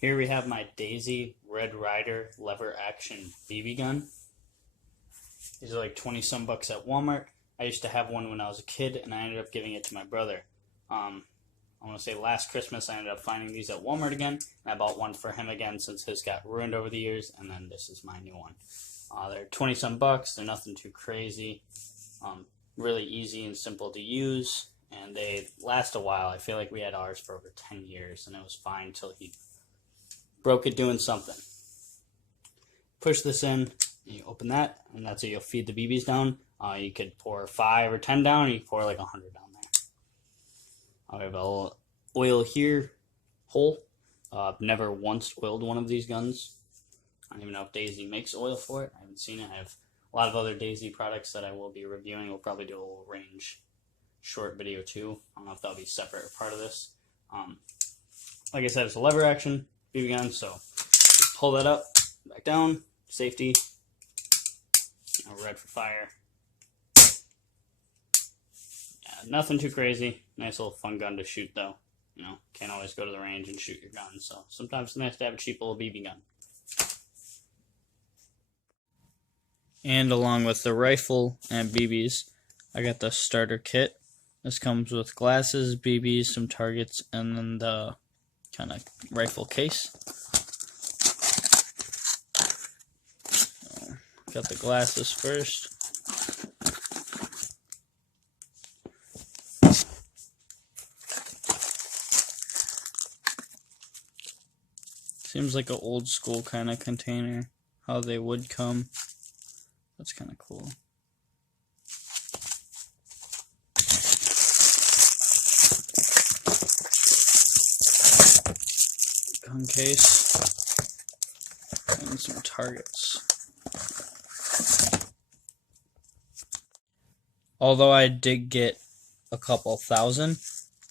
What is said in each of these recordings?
Here we have my Daisy Red Ryder lever action BB gun. These are like 20 some bucks at Walmart. I used to have one when I was a kid and I ended up giving it to my brother. I want to say last Christmas I ended up finding these at Walmart again, and I bought one for him again since his got ruined over the years, and then this is my new one. They're 20 some bucks, they're nothing too crazy, really easy and simple to use, and they last a while. I feel like we had ours for over 10 years, and it was fine until he broke it doing something. Push this in, you open that, and that's how you'll feed the BBs down. You could pour 5 or 10 down, or you can pour like 100 down there. I have a little oil here, hole. I've never once oiled one of these guns. I don't even know if Daisy makes oil for it. I haven't seen it. I have a lot of other Daisy products that I will be reviewing. We'll probably do a little range short video too. I don't know if that'll be separate or part of this. Like I said, it's a lever action BB gun, so just pull that up, back down, safety. Red for fire. Yeah, nothing too crazy. Nice little fun gun to shoot though. You know, can't always go to the range and shoot your gun, so sometimes it's nice to have a cheap little BB gun. And along with the rifle and BBs, I got the starter kit. This comes with glasses, BBs, some targets, and then the kind of rifle case. So, got the glasses first. Seems like an old school kind of container, how they would come. That's kind of cool. Gun case and some targets. Although I did get a couple thousand,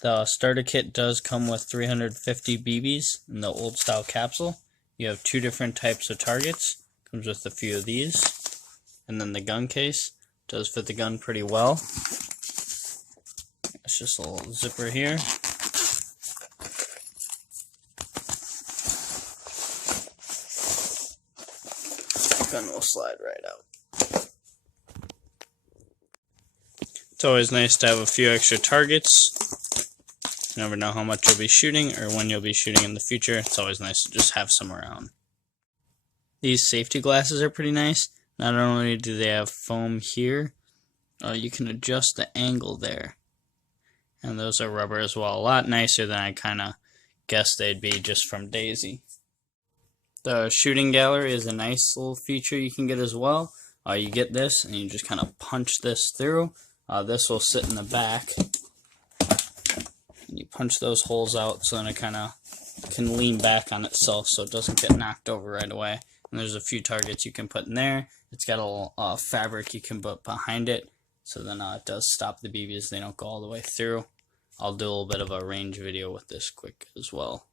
the starter kit does come with 350 BBs in the old style capsule. You have 2 different types of targets. Comes with a few of these. And then the gun case does fit the gun pretty well. It's just a little zipper here. The gun will slide right out. It's always nice to have a few extra targets. You never know how much you'll be shooting or when you'll be shooting in the future. It's always nice to just have some around. These safety glasses are pretty nice. Not only do they have foam here, you can adjust the angle there. And those are rubber as well. A lot nicer than I kind of guessed they'd be just from Daisy. The shooting gallery is a nice little feature you can get as well. You get this and you just kind of punch this through. This will sit in the back. And you punch those holes out so then it kind of can lean back on itself so it doesn't get knocked over right away. And there's a few targets you can put in there. It's got a little fabric you can put behind it, so then it does stop the BBs. They don't go all the way through. I'll do a little bit of a range video with this quick as well.